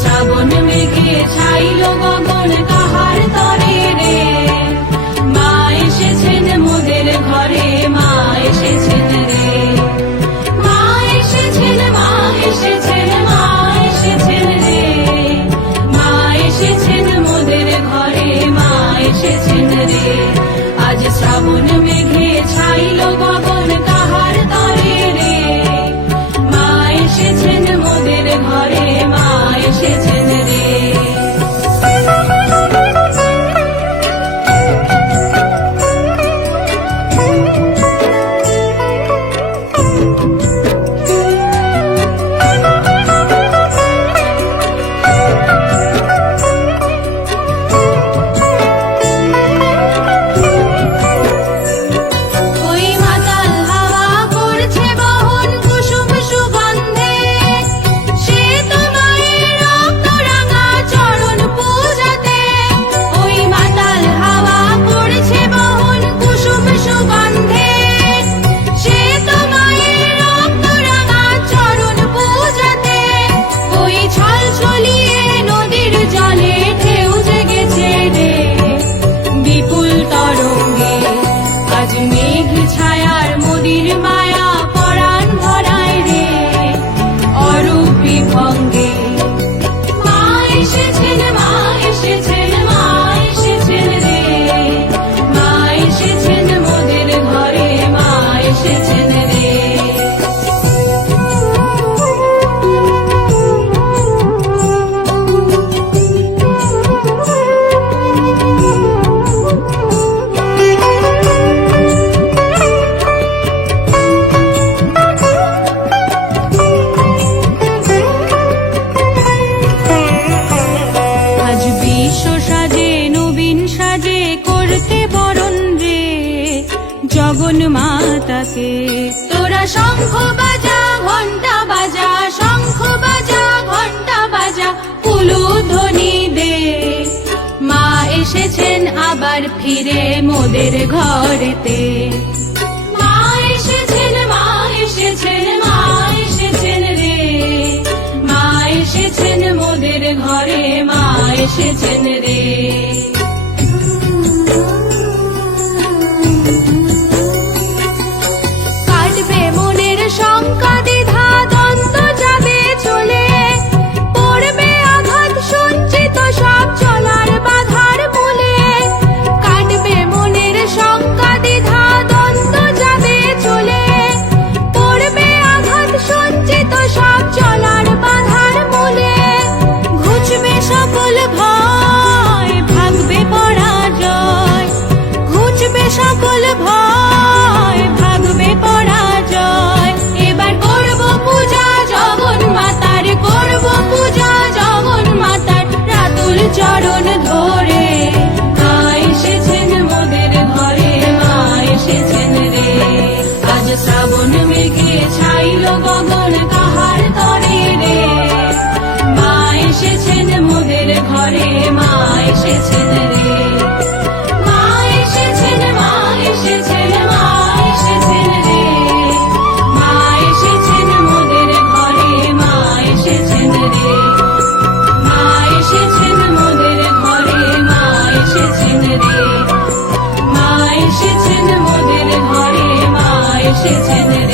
শ্রাবণ মেঘে ছাইল গগন কাহার তরে রে, মা এসেছেন মোদের ঘরে, মা এসেছেন রে, মা এসেছেন, মা এসেছেন, মা এসেছেন রে, মা এসেছেন মোদের ঘরে, মা এসেছেন রে। আজ শ্রাবণ মেঘে ছাইল গগন কাহার তরে রে, মা এসেছেন মোদের ঘরে, মা এসেছেন রে। ওই মাতাল হাওয়া করছে বহন কুসুম সুগন্ধে, সে তো মায়ের রক্ত রাঙা চরণ পূজাতে। ওই মাতাল হাওয়া করছে বহন কুসুম সুগন্ধে, সে তো মায়ের রক্ত রাঙা চরণ পূজাতে। ওই ছলছলিয়ে নদীর জলে ঢেউ জেগেছে রে, বিপুল তরঙ্গে আজ মেঘ ছায়ার মোদির মায়া পরাণ ভরায় রে, অরূপ বিভঙ্গে মা এসেছেন, মা এসেছেন, মা এসেছেন রে, মা এসেছেন মোদের ঘরে, মা এসেছেন রে। আজ বিশ্ব সাজে নবীন সাজে করতে বরণ রে, জগন মাতাকে। তোরা শঙ্খ বাজা ঘণ্টা বাজা, শঙ্খ বাজা ঘণ্টা বাজা, উলুধ্বনি দে। মা এসেছেন আবার ফিরে মোদের ঘরেতে, মা এসেছেন, মা এসেছেন, মা এসেছেন রে, মা এসেছেন মোদের ঘরে, মা এসেছেন রে। কাটবে মনের শঙ্কা দ্বিধা দ্বন্দ্ব যাবে চলে, পড়বে আঘাত সঞ্চিত সব চলার বাধার মূলে। কাটবে মনের শঙ্কা দ্বিধা দ্বন্দ্ব যাবে চলে, পড়বে আঘাত সঞ্চিত সব চলার বাধার মূলে। ঘুচবে সকল ভয়, ভাগবে পরাজয়, ঘুচবে সকল ভয়, ভাগবে পরাজয়। এবার করব পূজা জগন মাতার, করব পূজা জগন মাতার, রাতুল চরণ ধরে। মা এসেছেন মোদের ঘরে, মা এসেছেন রে। আজ শ্রাবণ মেঘে ছাইল গগন কাহার তরে রে, মা এসেছেন মোদের ঘরে, মা এসেছেন রে, মা এসেছেন, মা এসেছেন, মা এসেছেন রে, মা এসেছেন মোদের ঘরে, মা এসেছেন রে, মা এসেছেন মোদের ঘরে, মা এসেছেন রে, মা এসেছেন মোদের ঘরে, মা এসেছেন রে।